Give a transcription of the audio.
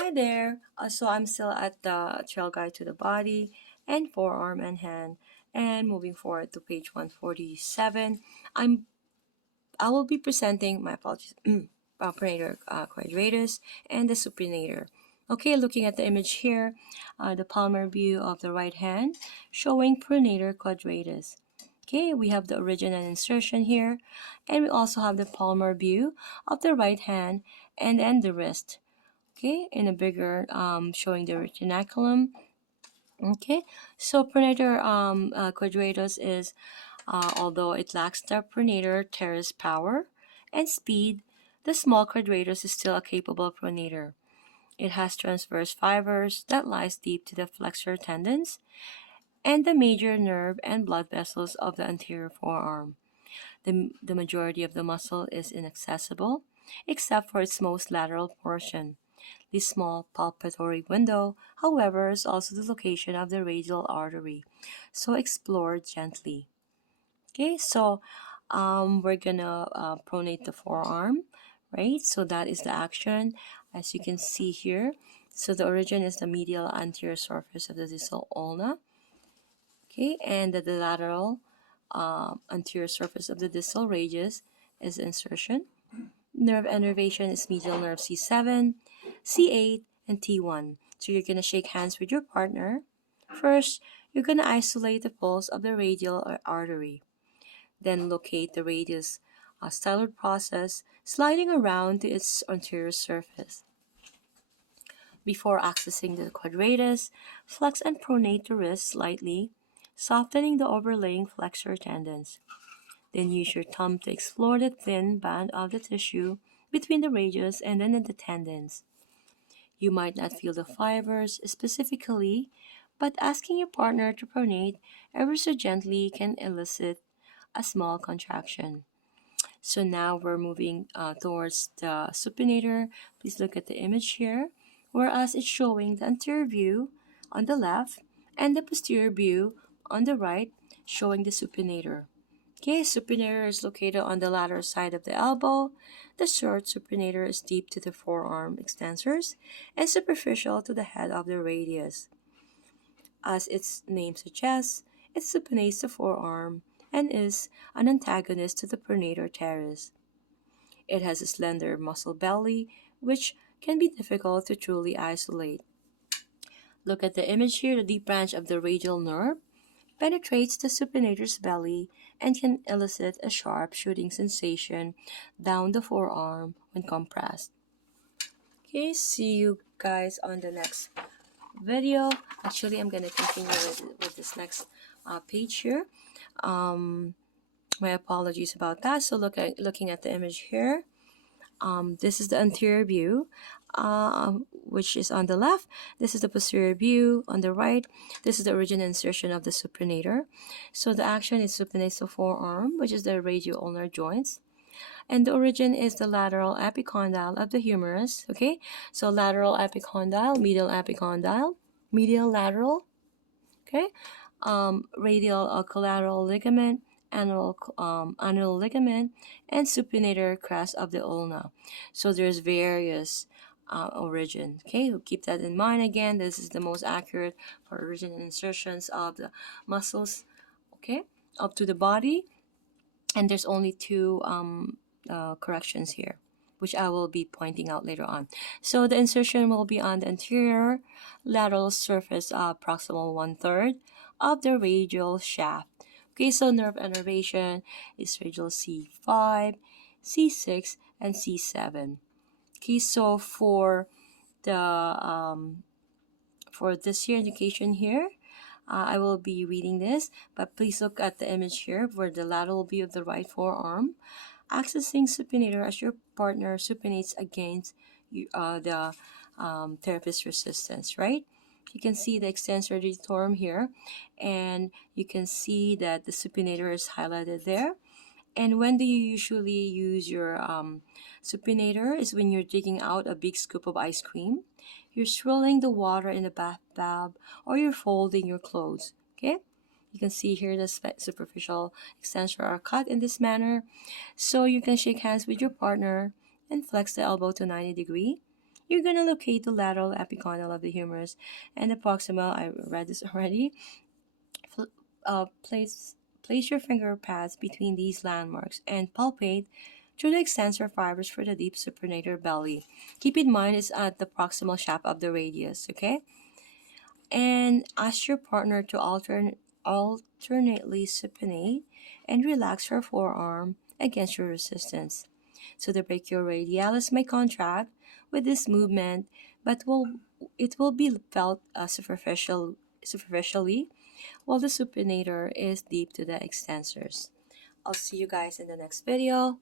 Hi there. So I'm still at the trail guide to the body and forearm and hand. And moving forward to page 147, I will be presenting my apologies, Pronator Quadratus and the Supinator. Okay, looking at the image here, the palmar view of the right hand showing Pronator Quadratus. Okay, we have the origin and insertion here, and we also have the palmar view of the right hand and then the wrist. Okay, in a bigger showing the retinaculum. Okay, so pronator quadratus is although it lacks the pronator teres power and speed, the small quadratus is still a capable pronator. It has transverse fibers that lies deep to the flexor tendons and the major nerve and blood vessels of the anterior forearm. The majority of the muscle is inaccessible except for its most lateral portion. The small palpatory window, however, is also the location of the radial artery, so explore gently. Okay, so we're gonna pronate the forearm, right? So that is the action, as you can see here. So the origin is the medial anterior surface of the distal ulna, okay, and the lateral anterior surface of the distal radius is insertion. Nerve innervation is medial nerve C7, C8, and T1. So you're going to shake hands with your partner. First, you're going to isolate the pulse of the radial artery. Then locate the radius styloid process, sliding around to its anterior surface. Before accessing the quadratus, flex and pronate the wrist slightly, softening the overlaying flexor tendons. Then use your thumb to explore the thin band of the tissue between the radius and then the tendons. You might not feel the fibers specifically, but asking your partner to pronate ever so gently can elicit a small contraction. So now we're moving towards the supinator. Please look at the image here, whereas it's showing the anterior view on the left and the posterior view on the right, showing the supinator. Okay, supinator is located on the lateral side of the elbow. The short supinator is deep to the forearm extensors and superficial to the head of the radius. As its name suggests, it supinates the forearm and is an antagonist to the pronator teres. It has a slender muscle belly, which can be difficult to truly isolate. Look at the image here. The deep branch of the radial nerve penetrates the supinator's belly and can elicit a sharp shooting sensation down the forearm when compressed. Okay, see you guys on the next video. Actually, I'm gonna continue with this next page here. My apologies about that. So looking at the image here. This is the anterior view, which is on the left. This is the posterior view on the right. This is the origin insertion of the supinator. So the action is supinates the forearm, which is the radio-ulnar joints. And the origin is the lateral epicondyle of the humerus. Okay, so lateral epicondyle, medial epicondyle, medial lateral. Okay, radial collateral ligament, annual ligament, and supinator crest of the ulna. So there's various origin. Okay, we'll keep that in mind. Again, this is the most accurate for origin and insertions of the muscles. Okay, up to the body, and there's only two corrections here, which I will be pointing out later on. So the insertion will be on the anterior lateral surface, proximal 1/3 of the radial shaft. Okay, so nerve innervation is radial C5, C6, and C7. Okay, so for this here indication here, I will be reading this, but please look at the image here where the lateral view of the right forearm. Accessing supinator as your partner supinates against the therapist resistance, right? You can see the extensor digitorum here, and you can see that the supinator is highlighted there. And when do you usually use your supinator is when you're digging out a big scoop of ice cream, you're swirling the water in the bathtub, or you're folding your clothes, okay? You can see here the superficial extensor are cut in this manner. So you can shake hands with your partner and flex the elbow to 90 degree. you're gonna locate the lateral epicondyle of the humerus and the proximal. I read this already. Pl- place your finger pads between these landmarks and palpate through the extensor fibers for the deep supinator belly. Keep in mind it's at the proximal shaft of the radius, okay? And ask your partner to alternately supinate and relax your forearm against your resistance. So the brachioradialis may contract with this movement, but it will be felt superficially, while the supinator is deep to the extensors. I'll see you guys in the next video.